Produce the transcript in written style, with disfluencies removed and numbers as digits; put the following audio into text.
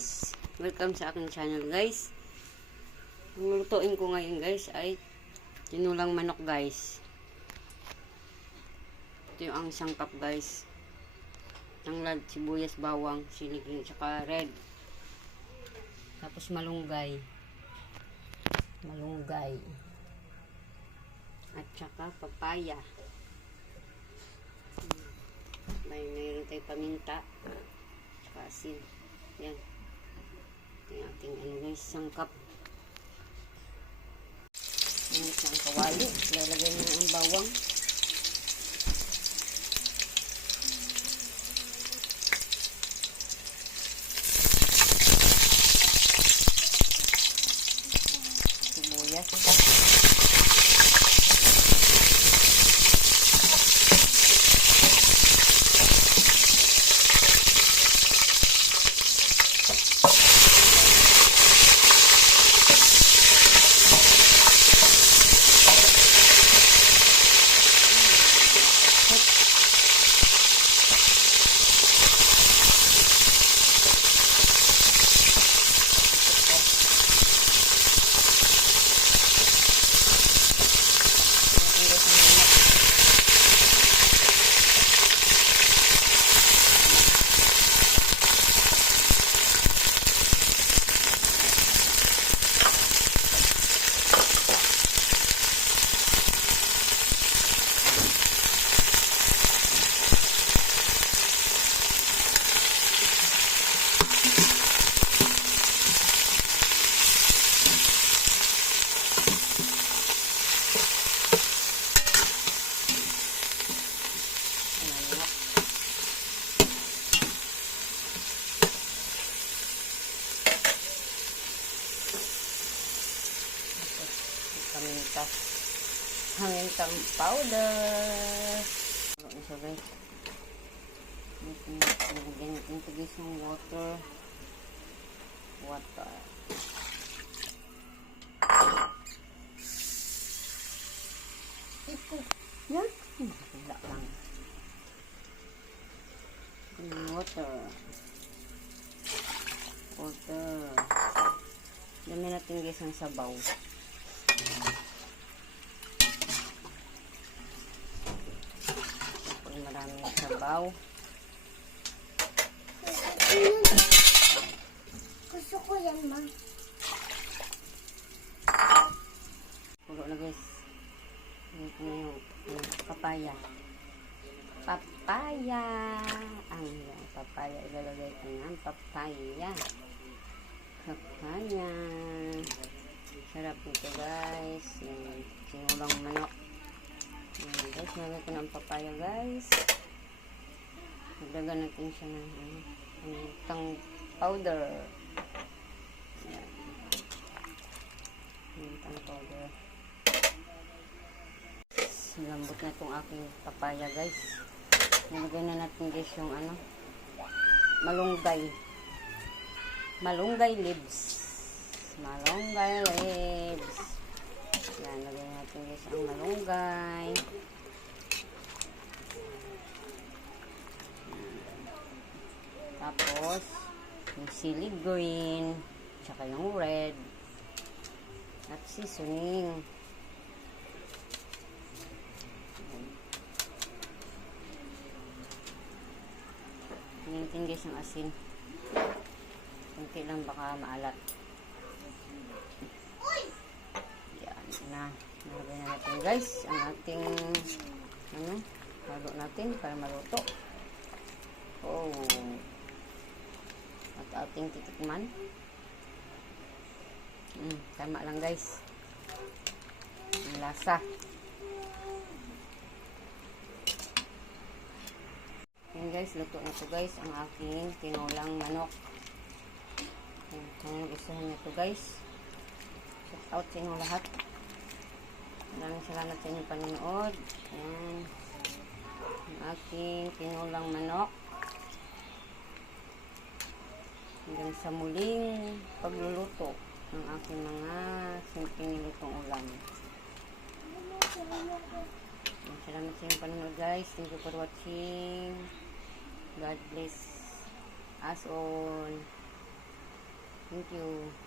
guys, welcome sa aking channel guys. Ang lutuin ko ngayon guys ay tinulang manok guys. Ito yung ang sangkap guys. Tanglad, sibuyas, bawang, siling, saka red. Tapos malunggay. At saka papaya. Mayroon tayong paminta. Saka asin. Yan. Ito yung ating guys, sangkap. Init na ang kawali. Lalagay na ang bawang. Sibuyas. Pamintang powder. Ano siya guys? Nilagyan natin ito guys ng water. Yan. Wala lang. Water. Dami natin guys ang sabaw. Maraming sabaw. Gusto ko yan, ma. Pulo na guys. Ito na yung papaya. Papaya. Ang papaya. Ilalagay ko ng papaya. Papaya. Sarap nito guys. Yung tinulang manok. Ayan guys, nalagay ko ng papaya guys. Nagdagan natin siya ng pamintang powder. Ayan. Pamintang powder. Lambot na itong aking papaya guys. Nalagay na natin guys yung malunggay. Malunggay leaves. Malunggay leaves. Yan, lagay natin guys ang malunggay. Tapos, yung chili green, tsaka yung red, at seasoning. Tingnan natin guys ang asin. Kunti lang baka maalat. Nalagay na natin guys ang ating halo natin para maluto. At ating titikman. Tama lang guys ang lasa. Yan guys, luto na to guys ang aking tinulang manok. Kung gustuhan nyo to guys, shout out sa inyo lahat. Maraming salamat sa inyong panonood. Ayan. Ang aking tinulang manok. Hanggang sa muling pagluluto ng aking mga simpleng nilutong ulam. Salamat sa inyong panonood guys. Thank you for watching. God bless us all. Thank you.